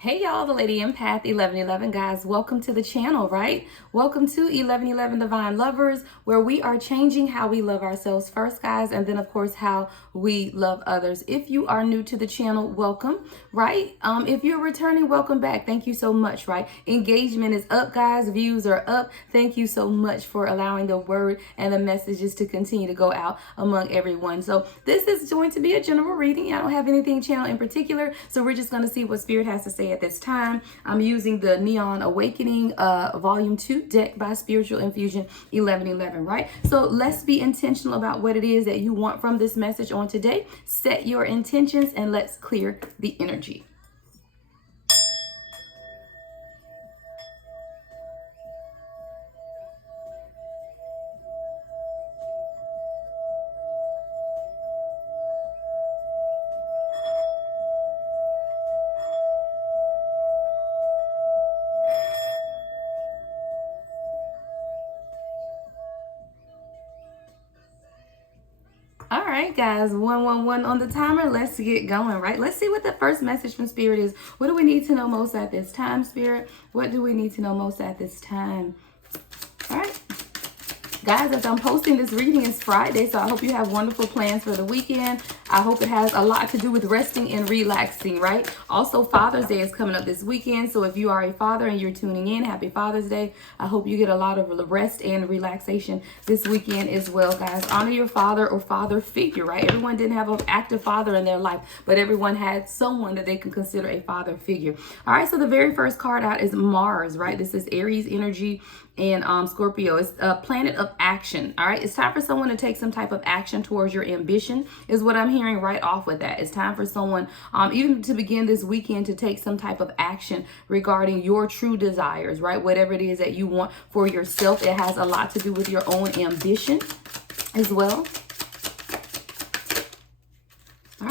Hey y'all, the Lady Empath 1111 guys, welcome to the channel, right? Welcome to 1111 Divine Lovers, where we are changing how we love ourselves first, guys, and then of course how we love others. If you are new to the channel, welcome, right? If you're returning, welcome back. Thank you so much, right? Engagement is up, guys. Views are up. Thank you so much for allowing the word and the messages to continue to go out among everyone. So this is going to be a general reading. I don't have anything channel in particular, so we're just going to see what Spirit has to say at this time. I'm using the Neon Awakening Volume 2 deck by Spiritual Infusion 1111, right? So let's be intentional about what it is that you want from this message on today. Set your intentions and let's clear the energy. All right, guys, 111 on the timer. Let's get going, right? Let's see what the first message from Spirit is. What do we need to know most at this time, Spirit? What do we need to know most at this time? All right. Guys, as I'm posting this reading, it's Friday, so I hope you have wonderful plans for the weekend. I hope it has a lot to do with resting and relaxing, right? Also, Father's Day is coming up this weekend, so if you are a father and you're tuning in, happy Father's Day. I hope you get a lot of rest and relaxation this weekend as well, guys. Honor your father or father figure, right? Everyone didn't have an active father in their life, but everyone had someone that they can consider a father figure. All right, so the very first card out is Mars, right? This is Aries energy and Scorpio. It's a planet of action. All right, it's time for someone to take some type of action towards your ambition is what I'm hearing right off with that. It's time for someone even to begin this weekend to take some type of action regarding your true desires, right? Whatever it is that you want for yourself. It has a lot to do with your own ambition as well. All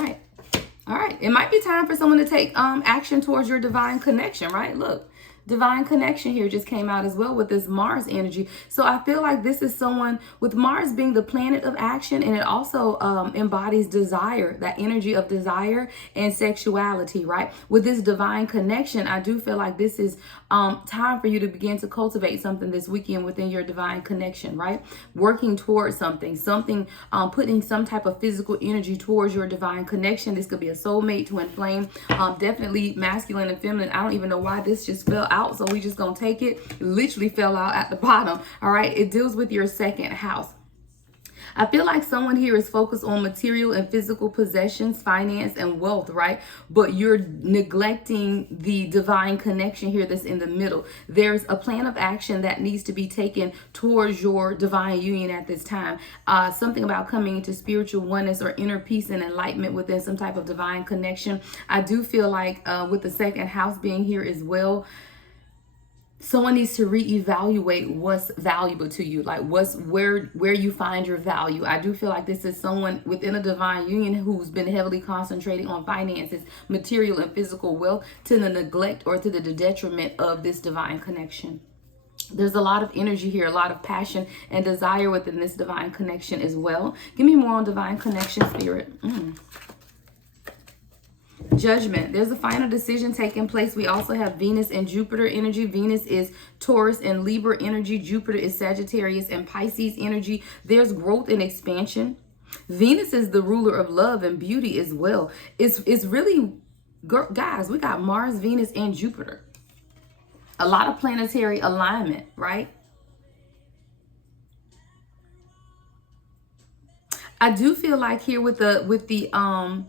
right, it might be time for someone to take action towards your divine connection, right? Look, divine connection here just came out as well with this Mars energy. So I feel like this is someone with Mars being the planet of action, and it also embodies desire, that energy of desire and sexuality, right? With this divine connection, I do feel like this is time for you to begin to cultivate something this weekend within your divine connection, right? Working towards something, putting some type of physical energy towards your divine connection. This could be a soulmate, twin flame, definitely masculine and feminine. I don't even know why this just fell out, so we just gonna take it. It literally fell out at the bottom. All right, it deals with your second house. I feel like someone here is focused on material and physical possessions, finance, and wealth, right? But you're neglecting the divine connection here that's in the middle. There's a plan of action that needs to be taken towards your divine union at this time. Something about coming into spiritual oneness or inner peace and enlightenment within some type of divine connection. I do feel like with the second house being here as well, someone needs to reevaluate what's valuable to you, like where you find your value. I do feel like this is someone within a divine union who's been heavily concentrating on finances, material and physical wealth, to the neglect or to the detriment of this divine connection. There's a lot of energy here, a lot of passion and desire within this divine connection as well. Give me more on divine connection, Spirit. Judgment. There's a final decision taking place. We also have Venus and Jupiter energy. Venus is Taurus and Libra energy. Jupiter is Sagittarius and Pisces energy. There's growth and expansion. Venus is the ruler of love and beauty as well. It's really, guys, we got Mars, Venus, and Jupiter. A lot of planetary alignment, right? I do feel like here with the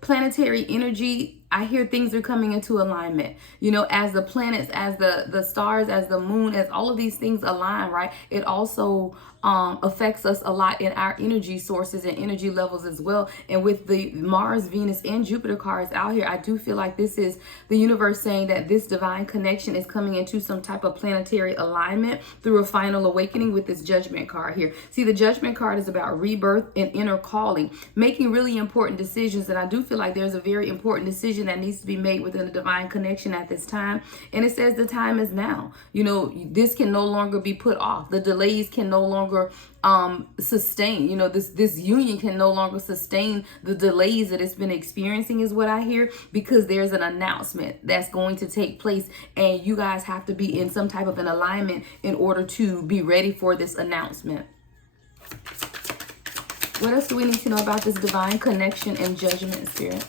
planetary energy, I hear things are coming into alignment. You know, as the planets, as the stars, as the moon, as all of these things align, right? It also affects us a lot in our energy sources and energy levels as well. And with the Mars, Venus, and Jupiter cards out here, I do feel like this is the universe saying that this divine connection is coming into some type of planetary alignment through a final awakening with this Judgment card here. See, the Judgment card is about rebirth and inner calling, making really important decisions. And I do feel like there's a very important decision decision that needs to be made within the divine connection at this time. And it says the time is now. You know, this can no longer be put off. The delays can no longer sustain. You know, this union can no longer sustain the delays that it's been experiencing, is what I hear, because there's an announcement that's going to take place, and you guys have to be in some type of an alignment in order to be ready for this announcement. What else do we need to know about this divine connection and judgment, Spirit?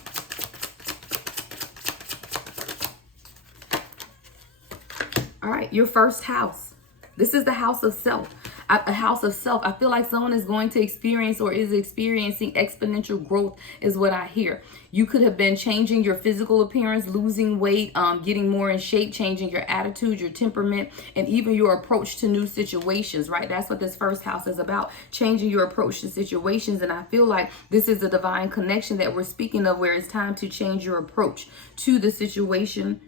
All right, your first house. This is the house of self. A house of self. I feel like someone is going to experience or is experiencing exponential growth, is what I hear. You could have been changing your physical appearance, losing weight, getting more in shape, changing your attitude, your temperament, and even your approach to new situations, right? That's what this first house is about, changing your approach to situations. And I feel like this is a divine connection that we're speaking of, where it's time to change your approach to the situation.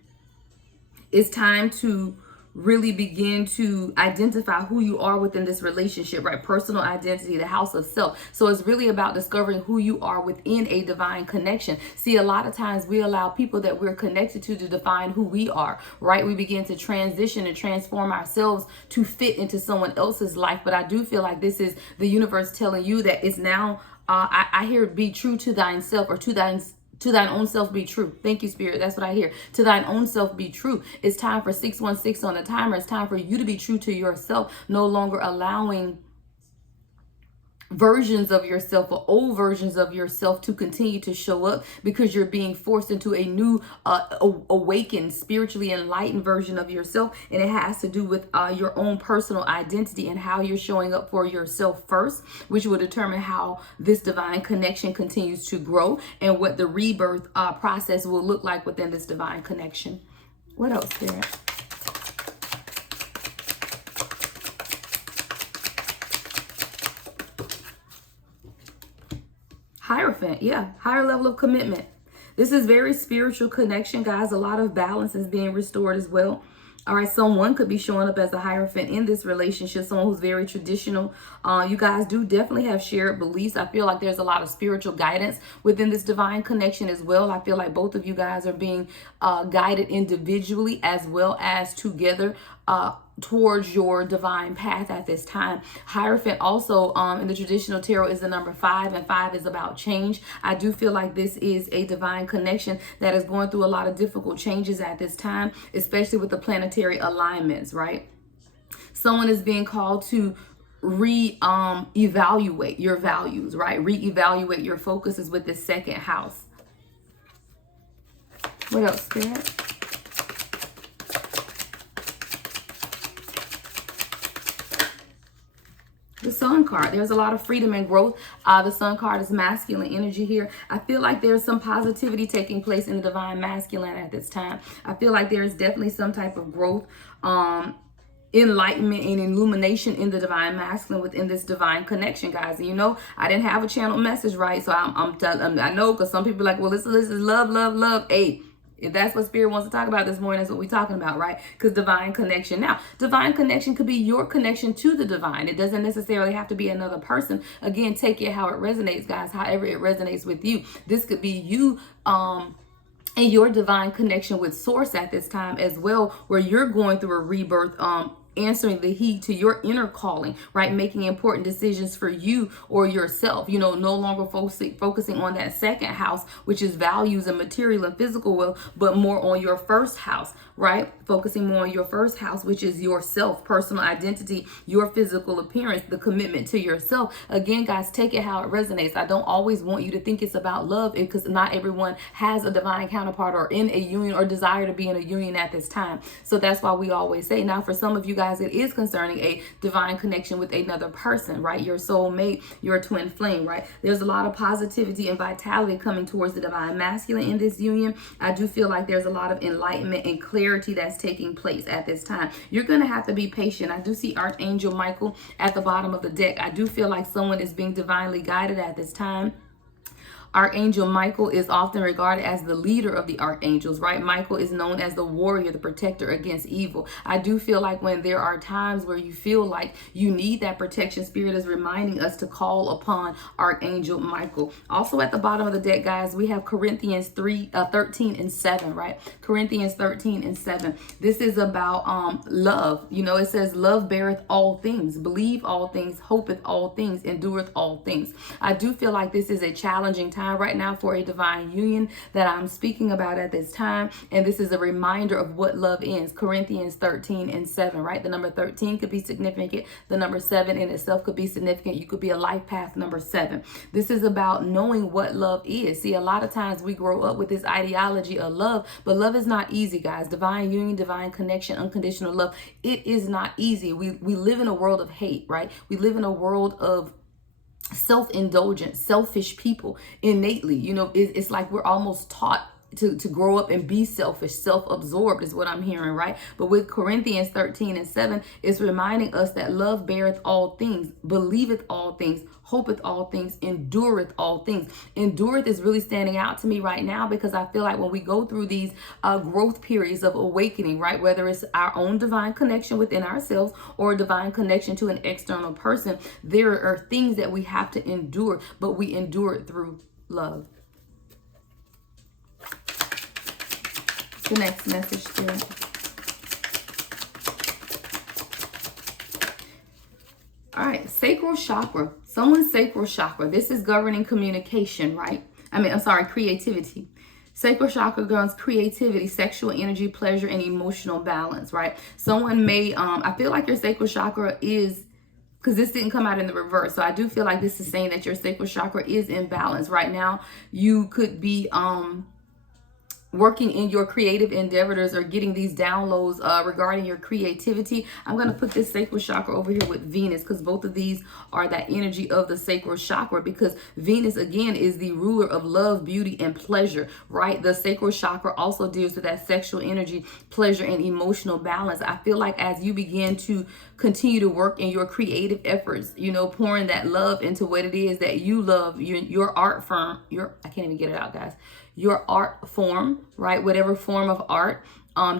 It's time to really begin to identify who you are within this relationship, right? Personal identity, the house of self. So it's really about discovering who you are within a divine connection. See, a lot of times we allow people that we're connected to define who we are, right? We begin to transition and transform ourselves to fit into someone else's life. But I do feel like this is the universe telling you that it's now, I hear, be true to thyself, or to thine own self be true. Thank you, Spirit. That's what I hear. To thine own self be true. It's time for 616 on the timer. It's time for you to be true to yourself, no longer allowing versions of yourself or old versions of yourself to continue to show up, because you're being forced into a new awakened, spiritually enlightened version of yourself. And it has to do with your own personal identity and how you're showing up for yourself first, which will determine how this divine connection continues to grow and what the rebirth process will look like within this divine connection. What else, Spirit? Hierophant, yeah, higher level of commitment. This is very spiritual connection, guys. A lot of balance is being restored as well. All right, someone could be showing up as a Hierophant in this relationship, someone who's very traditional. You guys do definitely have shared beliefs. I feel like there's a lot of spiritual guidance within this divine connection as well. I feel like both of you guys are being guided individually as well as together towards your divine path at this time. Hierophant also in the traditional tarot is the number 5, and 5 is about change. I do feel like this is a divine connection that is going through a lot of difficult changes at this time, especially with the planetary alignments, right? Someone is being called to evaluate your values, right? Reevaluate your focuses with this second house. What else, Spirit? The Sun card. There's a lot of freedom and growth. The Sun card is masculine energy here. I feel like there's some positivity taking place in the divine masculine at this time. I feel like there's definitely some type of growth, enlightenment and illumination in the divine masculine within this divine connection, guys. And you know, I didn't have a channel message, right? So I know, because some people are like, well, this is love, love, love. Hey, if that's what Spirit wants to talk about this morning, that's what we're talking about, right? Because divine connection. Now, divine connection could be your connection to the divine. It doesn't necessarily have to be another person. Again, take it how it resonates, guys, however it resonates with you. This could be you and your divine connection with Source at this time as well, where you're going through a rebirth, answering the heat to your inner calling, right? Making important decisions for you or yourself, you know, no longer focusing on that second house, which is values and material and physical wealth, but more on your first house, right? Focusing more on your first house, which is yourself, personal identity, your physical appearance, the commitment to yourself. Again, guys, take it how it resonates. I don't always want you to think it's about love, because not everyone has a divine counterpart or in a union or desire to be in a union at this time. So that's why we always say, now for some of you guys, it is concerning a divine connection with another person, right? Your soulmate, your twin flame, right? There's a lot of positivity and vitality coming towards the divine masculine in this union. I do feel like there's a lot of enlightenment and clarity that's taking place at this time. You're going to have to be patient. I do see Archangel Michael at the bottom of the deck. I do feel like someone is being divinely guided at this time. Archangel Michael is often regarded as the leader of the archangels, right? Michael is known as the warrior, the protector against evil. I do feel like when there are times where you feel like you need that protection, Spirit is reminding us to call upon Archangel Michael. Also at the bottom of the deck, guys, we have Corinthians 13 and 7, right? Corinthians 13 and 7. This is about love. You know, it says, love beareth all things, believe all things, hopeth all things, endureth all things. I do feel like this is a challenging time right now for a divine union that I'm speaking about at this time. And this is a reminder of what love is. Corinthians 13 and 7, right? The number 13 could be significant. The number 7 in itself could be significant. You could be a life path number 7. This is about knowing what love is. See, a lot of times we grow up with this ideology of love, but love is not easy, guys. Divine union, divine connection, unconditional love. It is not easy. We live in a world of hate, right? We live in a world of self-indulgent, selfish people innately. You know, it's like we're almost taught to grow up and be selfish, self-absorbed is what I'm hearing, right? But with Corinthians 13 and 7, it's reminding us that love beareth all things, believeth all things, hopeth all things, endureth all things. Endureth is really standing out to me right now because I feel like when we go through these growth periods of awakening, right, whether it's our own divine connection within ourselves or a divine connection to an external person, there are things that we have to endure, but we endure it through love. The next message, Spirit. All right, sacral chakra. Someone's sacral chakra. This is governing communication, right? Creativity. Sacral chakra governs creativity, sexual energy, pleasure, and emotional balance, right? Someone may, I feel like your sacral chakra is, because this didn't come out in the reverse. So I do feel like this is saying that your sacral chakra is in balance right now. You could be, working in your creative endeavors or getting these downloads regarding your creativity. I'm going to put this sacral chakra over here with Venus because both of these are that energy of the sacral chakra, because Venus again is the ruler of love, beauty, and pleasure, right? The sacral chakra also deals with that sexual energy, pleasure, and emotional balance. I feel like as you begin to continue to work in your creative efforts, you know, pouring that love into what it is that you love, your art form, I can't even get it out, guys. Your art form, right? Whatever form of art,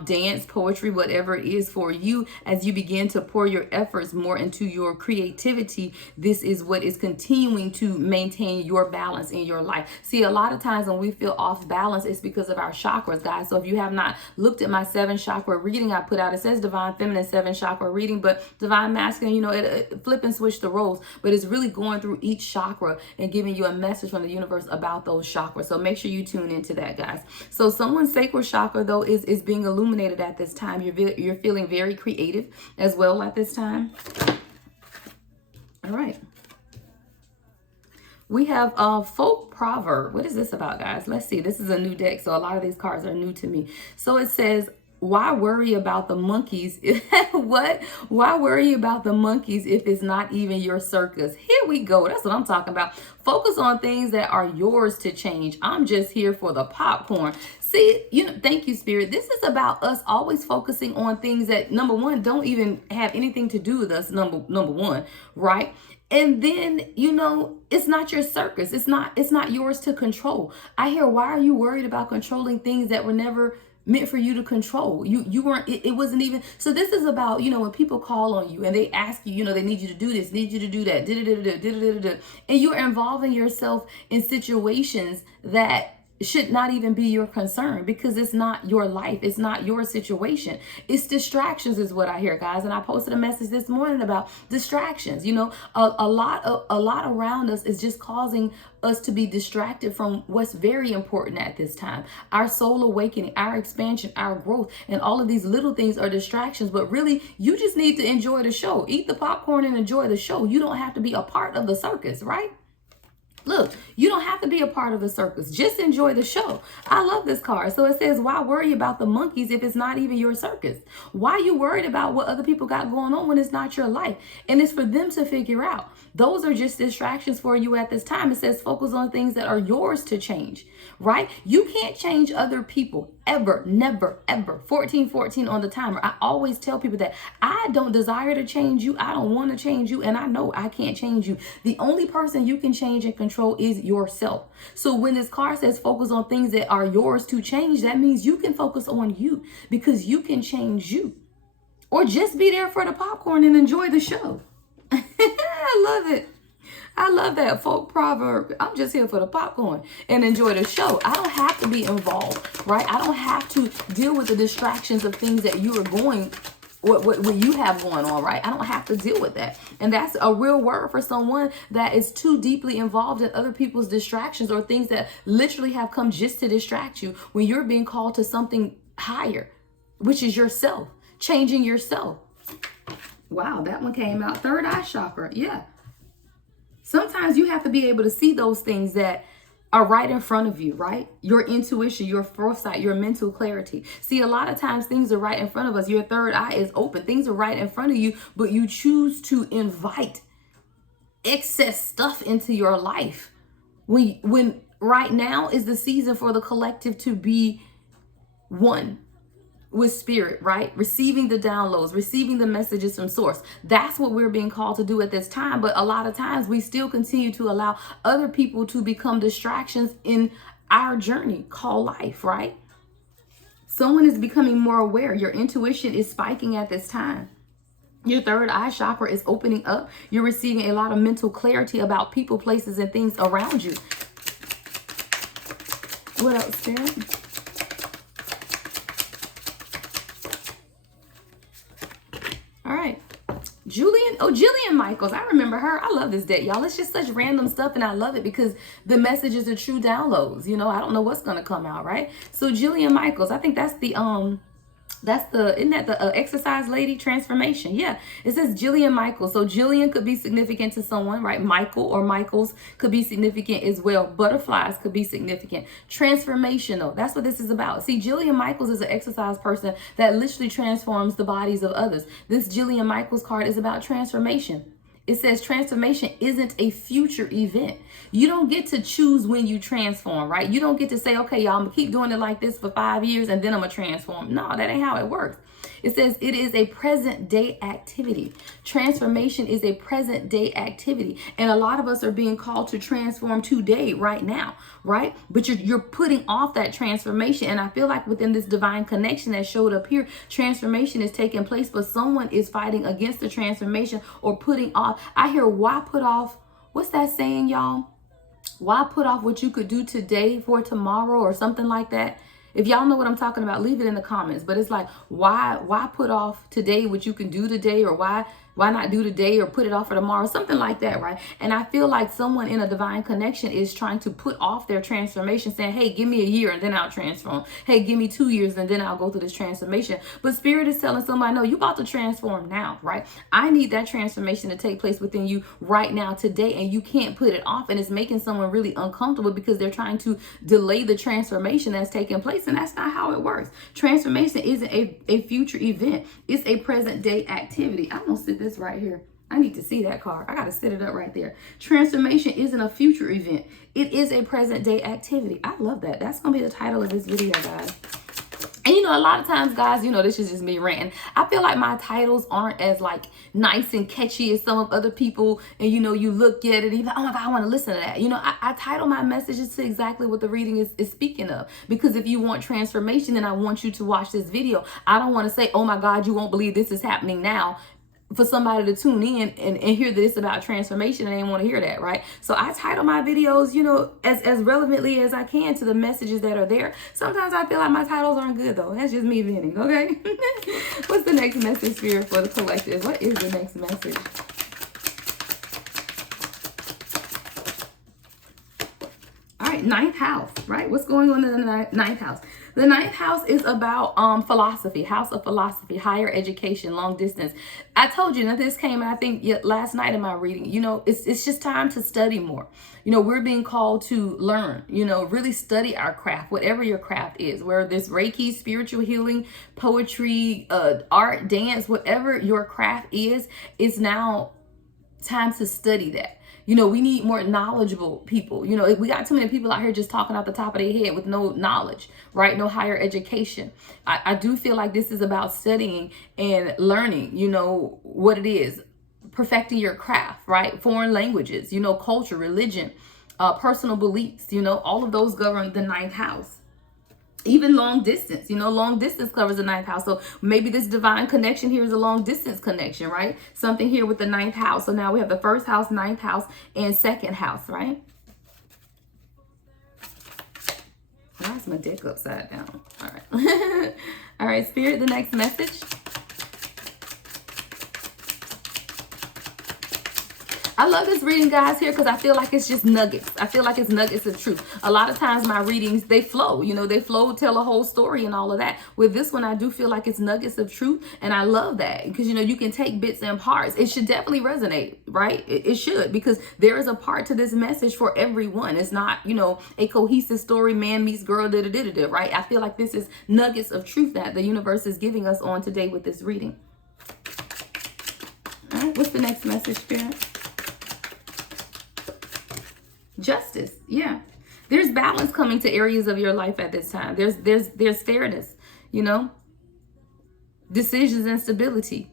dance, poetry, whatever it is for you, as you begin to pour your efforts more into your creativity, this is what is continuing to maintain your balance in your life. See, a lot of times when we feel off balance, it's because of our chakras, guys. So if you have not looked at my 7 chakra reading I put out, it says divine feminine 7 chakra reading, but divine masculine, you know, it flip and switch the roles, but it's really going through each chakra and giving you a message from the universe about those chakras. So make sure you tune into that, guys. So someone's sacral chakra though is being illuminated at this time. You're feeling very creative as well at this time. All right. We have a folk proverb. What is this about, guys? Let's see. This is a new deck, so a lot of these cards are new to me. So it says, why worry about the monkeys? What? Why worry about the monkeys if it's not even your circus? Here we go. That's what I'm talking about. Focus on things that are yours to change. I'm just here for the popcorn. See, you know, thank you, Spirit. This is about us always focusing on things that, number one, don't even have anything to do with us, number one, right? And then, you know, it's not your circus. It's not yours to control. I hear, why are you worried about controlling things that were never meant for you to control? You weren't, it wasn't even. So this is about, you know, when people call on you and they ask you, you know, they need you to do this, need you to do that, and you're involving yourself in situations that should not even be your concern, because it's not your life. It's not your situation. It's distractions is what I hear, guys. And I posted a message this morning about distractions. You know, a lot around us is just causing us to be distracted from what's very important at this time. Our soul awakening, our expansion, our growth, and all of these little things are distractions. But really, you just need to enjoy the show. Eat the popcorn and enjoy the show. You don't have to be a part of the circus, right? Look, you don't have to be a part of the circus. Just enjoy the show. I love this card. So it says, why worry about the monkeys if it's not even your circus? Why are you worried about what other people got going on when it's not your life? And it's for them to figure out. Those are just distractions for you at this time. It says focus on things that are yours to change, right? You can't change other people ever, never, ever. 1414 on the timer. I always tell people that I don't desire to change you. I don't want to change you. And I know I can't change you. The only person you can change and control control is yourself. So when this card says focus on things that are yours to change, that means you can focus on you because you can change you. Or just be there for the popcorn and enjoy the show. I love it. I love that folk proverb. I'm just here for the popcorn and enjoy the show. I don't have to be involved, right? I don't have to deal with the distractions of things that you are going, what you have going on, right? I don't have to deal with that. And that's a real word for someone that is too deeply involved in other people's distractions or things that literally have come just to distract you when you're being called to something higher, which is yourself, changing yourself. Wow, that one came out. Third eye chakra. Yeah. Sometimes you have to be able to see those things that are right in front of you, right? Your intuition, your foresight, your mental clarity. See, a lot of times things are right in front of us. Your third eye is open. Things are right in front of you, but you choose to invite excess stuff into your life. When right now is the season for the collective to be one with spirit, right? Receiving the downloads, receiving the messages from source. That's what we're being called to do at this time. But a lot of times we still continue to allow other people to become distractions in our journey called life, right? Someone is becoming more aware. Your intuition is spiking at this time. Your third eye chakra is opening up. You're receiving a lot of mental clarity about people, places, and things around you. What else, Spirit? All right. Jillian Michaels. I remember her. I love this deck, y'all. It's just such random stuff, and I love it because the messages are true downloads. You know, I don't know what's going to come out, right? So Jillian Michaels, I think that's the isn't that the exercise lady transformation? Yeah, it says Jillian Michaels. So Jillian could be significant to someone, right? Michael or Michaels could be significant as well. Butterflies could be significant. Transformational. That's what this is about. See, Jillian Michaels is an exercise person that literally transforms the bodies of others. This Jillian Michaels card is about transformation. It says transformation isn't a future event. You don't get to choose when you transform, right? You don't get to say, okay, y'all, I'm gonna keep doing it like this for 5 years and then I'm gonna transform. No, that ain't how it works. It says it is a present day activity. Transformation is a present day activity. And a lot of us are being called to transform today, right now, right? But you're putting off that transformation. And I feel like within this divine connection that showed up here, transformation is taking place, but someone is fighting against the transformation or putting off. I hear, why put off? What's that saying, y'all? Why put off what you could do today for tomorrow or something like that? If y'all know what I'm talking about, leave it in the comments. But it's like, why put off today what you can do today, or why not do today or put it off for tomorrow? Something like that, right? And I feel like someone in a divine connection is trying to put off their transformation, saying, hey, give me a year and then I'll transform. Hey, give me 2 years and then I'll go through this transformation. But Spirit is telling somebody, no, you about to transform now, right? I need that transformation to take place within you right now, today, and you can't put it off. And it's making someone really uncomfortable because they're trying to delay the transformation that's taking place. And that's not how it works. Transformation isn't a future event. It's a present day activity. I'm gonna sit this right here. I need to see that card. I gotta set it up right there. Transformation isn't a future event. It is a present day activity. I love that. That's gonna be the title of this video, guys. And you know, a lot of times, guys, you know, this is just me ranting. I feel like my titles aren't as like nice and catchy as some of other people. And you know, you look at it and you're like, oh my God, I want to listen to that. You know, I title my messages to exactly what the reading is speaking of. Because if you want transformation, then I want you to watch this video. I don't want to say, oh my God, you won't believe this is happening now, for somebody to tune in and hear this about transformation and they didn't want to hear that, right? So I title my videos, you know, as relevantly as I can to the messages that are there. Sometimes I feel like my titles aren't good though. That's just me venting, okay? What's the next message, Spirit, for the collective? What is the next message? All right, ninth house, right? What's going on in the ninth house? The ninth house is about philosophy, house of philosophy, higher education, long distance. I told you that this came, I think, last night in my reading. You know, it's just time to study more. You know, we're being called to learn, you know, really study our craft, whatever your craft is, whether it's Reiki, spiritual healing, poetry, art, dance, whatever your craft is, it's now time to study that. You know, we need more knowledgeable people. You know, we got too many people out here just talking out the top of their head with no knowledge, right? No higher education. I do feel like this is about studying and learning, you know, what it is, perfecting your craft, right? Foreign languages, you know, culture, religion, personal beliefs, all of those govern the ninth house. Even long distance, long distance covers the ninth house. So maybe this divine connection here is a long distance connection, right? Something here with the ninth house. So now we have the first house, ninth house, and second house, right? Why is my deck upside down? All right. All right, Spirit, the next message. I love this reading, guys, here because I feel like it's just nuggets. I feel like it's nuggets of truth. A lot of times my readings, they flow, they flow, tell a whole story and all of that. With this one, I do feel like it's nuggets of truth. And I love that because, you can take bits and parts. It should definitely resonate, right? It should, because there is a part to this message for everyone. It's not, a cohesive story, man meets girl, right? I feel like this is nuggets of truth that the universe is giving us on today with this reading. All right, what's the next message, Spirit? Justice. Yeah. There's balance coming to areas of your life at this time. There's fairness, decisions and stability,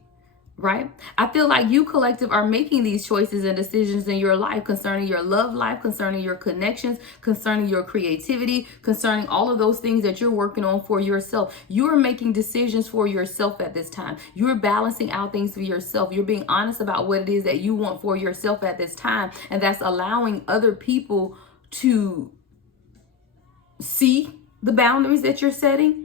right? I feel like you collective are making these choices and decisions in your life concerning your love life, concerning your connections, concerning your creativity, concerning all of those things that you're working on for yourself. You are making decisions for yourself at this time. You're balancing out things for yourself. You're being honest about what it is that you want for yourself at this time. And that's allowing other people to see the boundaries that you're setting,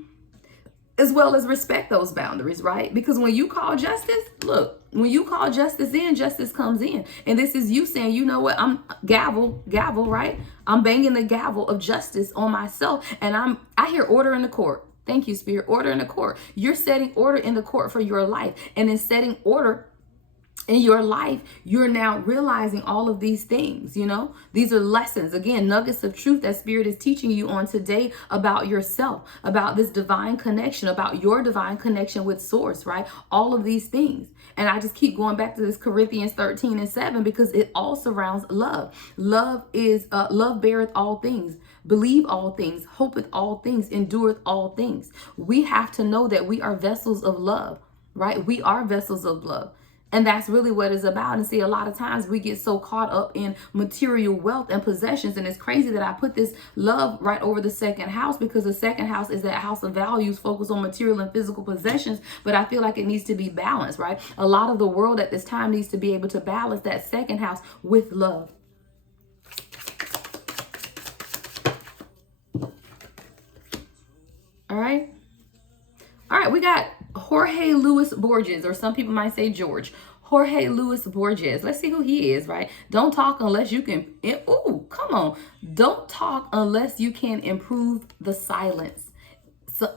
as well as respect those boundaries, right? Because when you call justice, look, when you call justice in, justice comes in. And this is you saying, you know what, I'm gavel, right? I'm banging the gavel of justice on myself. And I hear order in the court. Thank you, Spirit. Order in the court. You're setting order in the court for your life. And in setting order in your life, you're now realizing all of these things, these are lessons, again, nuggets of truth that Spirit is teaching you on today about yourself, about this divine connection, about your divine connection with source, right? All of these things. And I just keep going back to this Corinthians 13:7 because it all surrounds love. Love is love beareth all things, believe all things, hopeth all things, endureth all things. We have to know that we are vessels of love, right? We are vessels of love. And that's really what it's about. And see, a lot of times we get so caught up in material wealth and possessions. And it's crazy that I put this love right over the second house, because the second house is that house of values, focused on material and physical possessions. But I feel like it needs to be balanced, right? A lot of the world at this time needs to be able to balance that second house with love. All right. All right, we got Jorge Luis Borges, or some people might say George. Jorge Luis Borges. Let's see who he is, right? Don't talk unless you can. Ooh, come on. Don't talk unless you can improve the silence. So,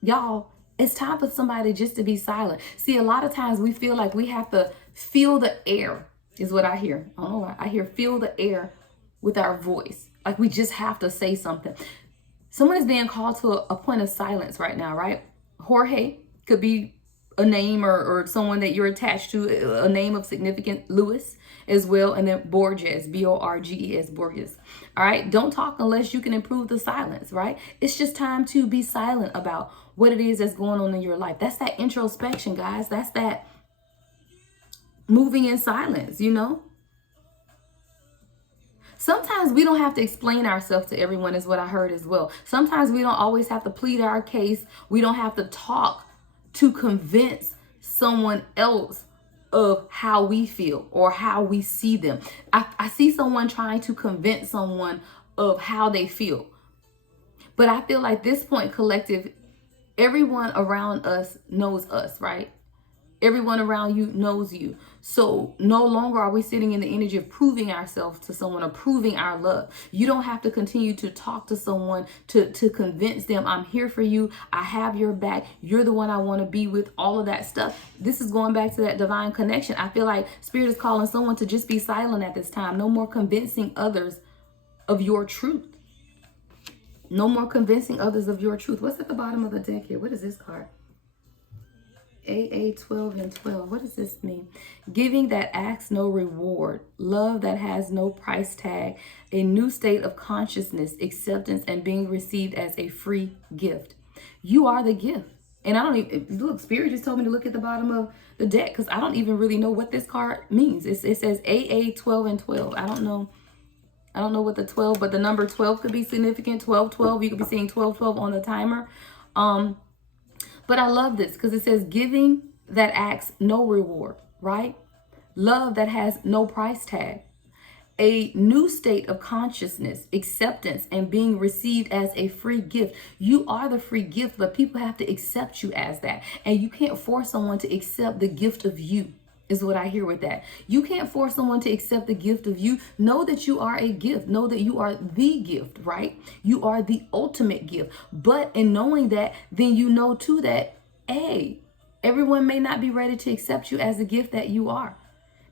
y'all, it's time for somebody just to be silent. See, a lot of times we feel like we have to feel the air, is what I hear. I don't know why. I hear feel the air with our voice. Like we just have to say something. Someone is being called to a point of silence right now, right? Jorge could be a name or someone that you're attached to, a name of significant, Lewis as well. And then Borges, Borges, Borges. All right. Don't talk unless you can improve the silence, right? It's just time to be silent about what it is that's going on in your life. That's that introspection, guys. That's that moving in silence, Sometimes we don't have to explain ourselves to everyone, is what I heard as well. Sometimes we don't always have to plead our case. We don't have to talk to convince someone else of how we feel or how we see them. I see someone trying to convince someone of how they feel. But I feel like this point, collective, everyone around us knows us, right? Everyone around you knows you. So no longer are we sitting in the energy of proving ourselves to someone or proving our love. You don't have to continue to talk to someone to convince them, I'm here for you. I have your back. You're the one I want to be with, all of that stuff. This is going back to that divine connection. I feel like Spirit is calling someone to just be silent at this time. No more convincing others of your truth. No more convincing others of your truth. What's at the bottom of the deck here? What is this card? AA 12 and 12. What does this mean? Giving that asks no reward, love that has no price tag, a new state of consciousness, acceptance, and being received as a free gift. You are the gift. And I don't even, look, Spirit just told me to look at the bottom of the deck because I don't even really know what this card means. It says AA 12 and 12. I don't know I don't know what the 12, but the number 12 could be significant. 12, 12. You could be seeing 12, 12 on the timer. But I love this because it says giving that asks no reward, right? Love that has no price tag. A new state of consciousness, acceptance, and being received as a free gift. You are the free gift, but people have to accept you as that. And you can't force someone to accept the gift of you, is what I hear with that. You can't force someone to accept the gift of you. Know that you are a gift. Know that you are the gift, right? You are the ultimate gift. But in knowing that, then you know too that, hey, everyone may not be ready to accept you as the gift that you are.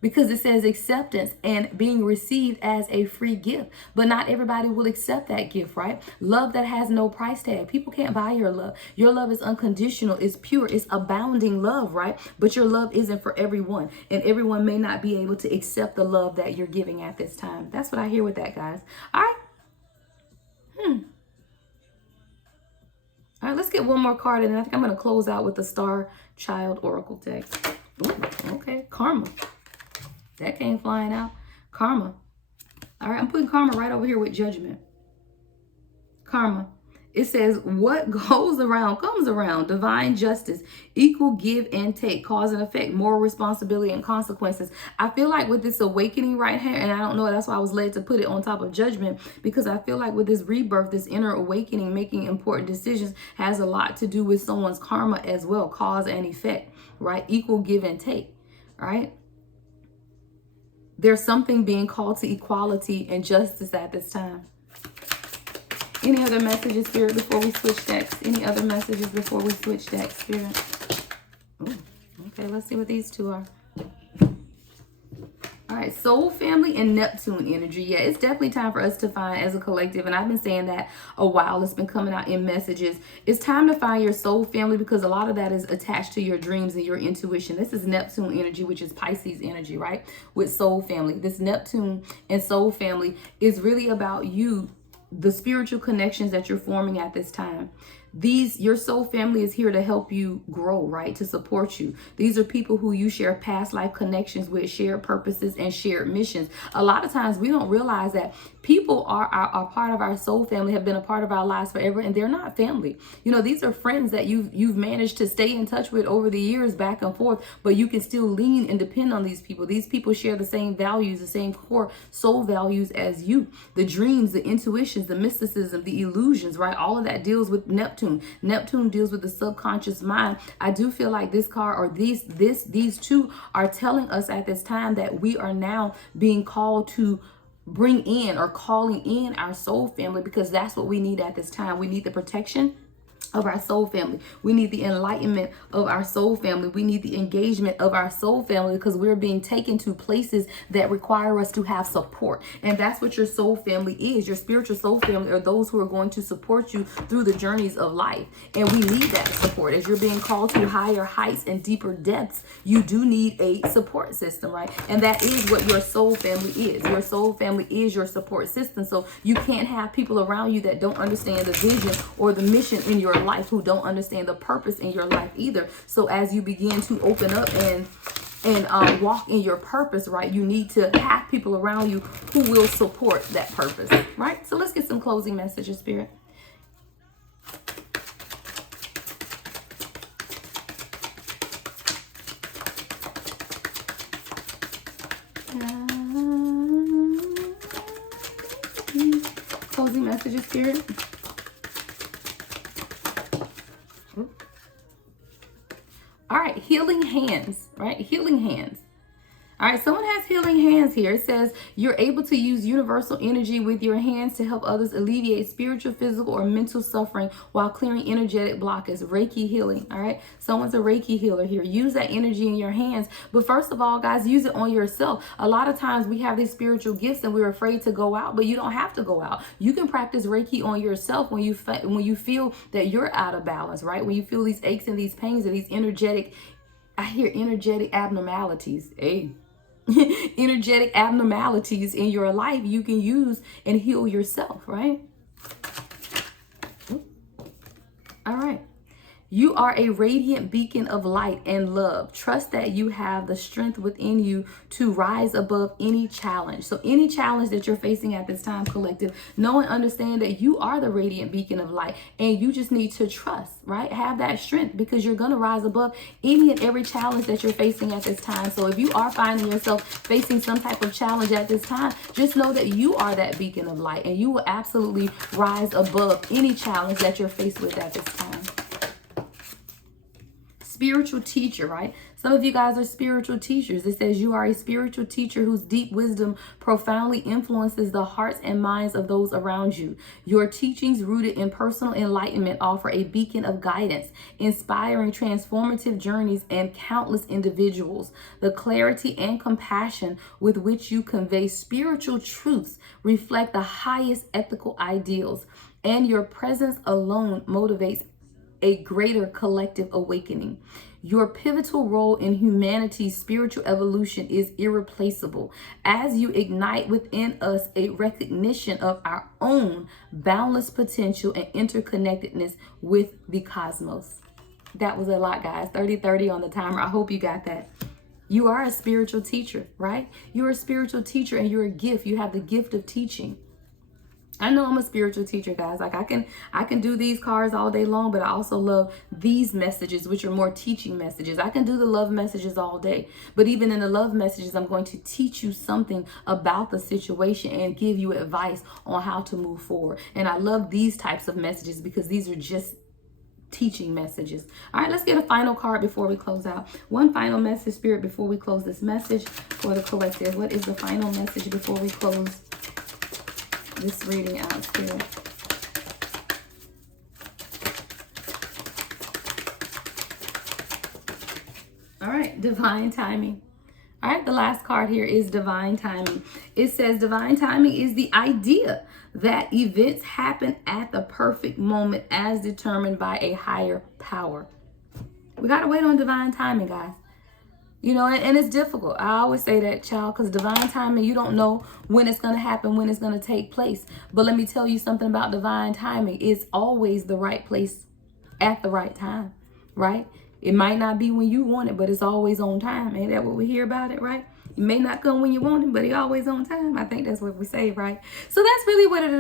Because it says acceptance and being received as a free gift. But not everybody will accept that gift, right? Love that has no price tag. People can't buy your love. Your love is unconditional, it's pure, it's abounding love, right? But your love isn't for everyone. And everyone may not be able to accept the love that you're giving at this time. That's what I hear with that, guys. All right. All right, let's get one more card. And then I think I'm going to close out with the Star Child Oracle deck. Ooh, okay, Karma. That came flying out. Karma. All right, I'm putting karma right over here with Judgment. Karma. It says, what goes around comes around. Divine justice, equal give and take, cause and effect, moral responsibility and consequences. I feel like with this awakening right here, and I don't know, that's why I was led to put it on top of Judgment, because I feel like with this rebirth, this inner awakening, making important decisions has a lot to do with someone's karma as well, cause and effect, right? Equal give and take, right? There's something being called to equality and justice at this time. Any other messages, Spirit, before we switch decks? Any other messages before we switch decks, Spirit? Ooh, okay, let's see what these two are. All right, Soul Family and Neptune energy. Yeah, it's definitely time for us to find as a collective, and I've been saying that a while. It's been coming out in messages. It's time to find your soul family because a lot of that is attached to your dreams and your intuition. This is Neptune energy, which is Pisces energy, right? With soul family. This Neptune and soul family is really about you, the spiritual connections that you're forming at this time. Your soul family is here to help you grow, right? To support you. These are people who you share past life connections with, shared purposes and shared missions. A lot of times we don't realize that people are part of our soul family, have been a part of our lives forever, and they're not family. You know, these are friends that you've managed to stay in touch with over the years, back and forth, but you can still lean and depend on these people. These people share the same values, the same core soul values as you. The dreams, the intuitions, the mysticism, the illusions, right? All of that deals with Neptune. Neptune deals with the subconscious mind. I do feel like this card or these two are telling us at this time that we are now being called to bring in or calling in our soul family, because that's what we need at this time. We need the protection of our soul family. We need the enlightenment of our soul family. We need the engagement of our soul family because we're being taken to places that require us to have support. And that's what your soul family is. Your spiritual soul family are those who are going to support you through the journeys of life. And we need that support. As you're being called to higher heights and deeper depths, you do need a support system, right? And that is what your soul family is. Your soul family is your support system. So you can't have people around you that don't understand the vision or the mission in your life, who don't understand the purpose in your life either. So as you begin to open up and walk in your purpose, right, you need to have people around you who will support that purpose, right? So let's get some closing messages, Spirit. Closing messages, Spirit. All right, healing hands, right? Healing hands. All right, someone has healing hands here. It says you're able to use universal energy with your hands to help others alleviate spiritual, physical, or mental suffering while clearing energetic blockage. Reiki healing, all right? Someone's a Reiki healer here. Use that energy in your hands. But first of all, guys, use it on yourself. A lot of times we have these spiritual gifts and we're afraid to go out, but you don't have to go out. You can practice Reiki on yourself when you feel that you're out of balance, right? When you feel these aches and these pains and these energetic, I hear energetic abnormalities. Hey. Energetic abnormalities in your life you can use and heal yourself, right? All right. You are a radiant beacon of light and love. Trust that you have the strength within you to rise above any challenge. So any challenge that you're facing at this time, collective, know and understand that you are the radiant beacon of light, and you just need to trust, right? Have that strength, because you're going to rise above any and every challenge that you're facing at this time. So if you are finding yourself facing some type of challenge at this time, just know that you are that beacon of light, and you will absolutely rise above any challenge that you're faced with at this time. Spiritual teacher, right? Some of you guys are spiritual teachers. It says you are a spiritual teacher whose deep wisdom profoundly influences the hearts and minds of those around you. Your teachings, rooted in personal enlightenment, offer a beacon of guidance, inspiring transformative journeys and countless individuals. The clarity and compassion with which you convey spiritual truths reflect the highest ethical ideals, and your presence alone motivates a greater collective awakening. Your pivotal role in humanity's spiritual evolution is irreplaceable, as you ignite within us a recognition of our own boundless potential and interconnectedness with the cosmos. That was a lot, guys. 30-30 on the timer. I hope you got that. You are a spiritual teacher, right? You're a spiritual teacher, and you're a gift. You have the gift of teaching. I know I'm a spiritual teacher, guys. Like I can do these cards all day long, but I also love these messages, which are more teaching messages. I can do the love messages all day, but even in the love messages, I'm going to teach you something about the situation and give you advice on how to move forward. And I love these types of messages because these are just teaching messages. All right, let's get a final card before we close out. One final message, Spirit, before we close this message for the collective. What is the final message before we close this reading out, Spirit? All right, divine timing. All right, the last card here is divine timing. It says divine timing is the idea that events happen at the perfect moment as determined by a higher power. We got to wait on divine timing, guys. You know, and it's difficult. I always say that, child, because divine timing, you don't know when it's going to happen, when it's going to take place. But let me tell you something about divine timing. It's always the right place at the right time, right? It might not be when you want it, but it's always on time. Ain't that what we hear about it, right? It may not come when you want it, but it's always on time. I think that's what we say, right? So that's really what it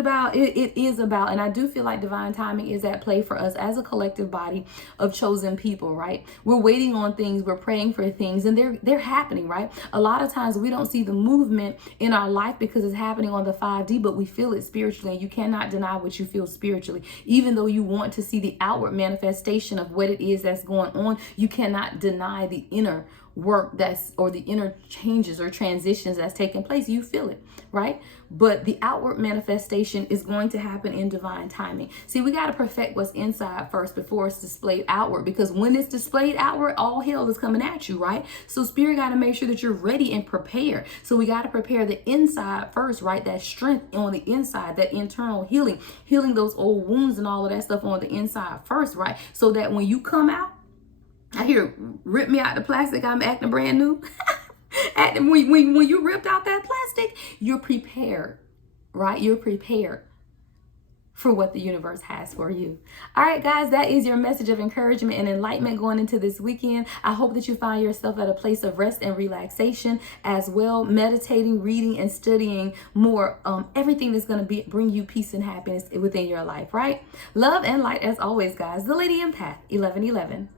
is about. And I do feel like divine timing is at play for us as a collective body of chosen people, right? We're waiting on things, we're praying for things, and they're happening, right? A lot of times we don't see the movement in our life because it's happening on the 5D, but we feel it spiritually, and you cannot deny what you feel spiritually. Even though you want to see the outward manifestation of what it is that's going on, you cannot deny the inner work or the inner changes or transitions that's taking place. You feel it, right? But the outward manifestation is going to happen in divine timing. See, we got to perfect what's inside first before it's displayed outward, because when it's displayed outward, all hell is coming at you, right? So Spirit got to make sure that you're ready and prepared. So we got to prepare the inside first, right? That strength on the inside, that internal healing those old wounds and all of that stuff on the inside first, right? So that when you come out, I hear, rip me out the plastic, I'm acting brand new. When you ripped out that plastic, you're prepared, right? You're prepared for what the universe has for you. All right, guys, that is your message of encouragement and enlightenment going into this weekend. I hope that you find yourself at a place of rest and relaxation as well, meditating, reading, and studying more. Everything that's going to bring you peace and happiness within your life, right? Love and light as always, guys. The Lady Empath, 1111.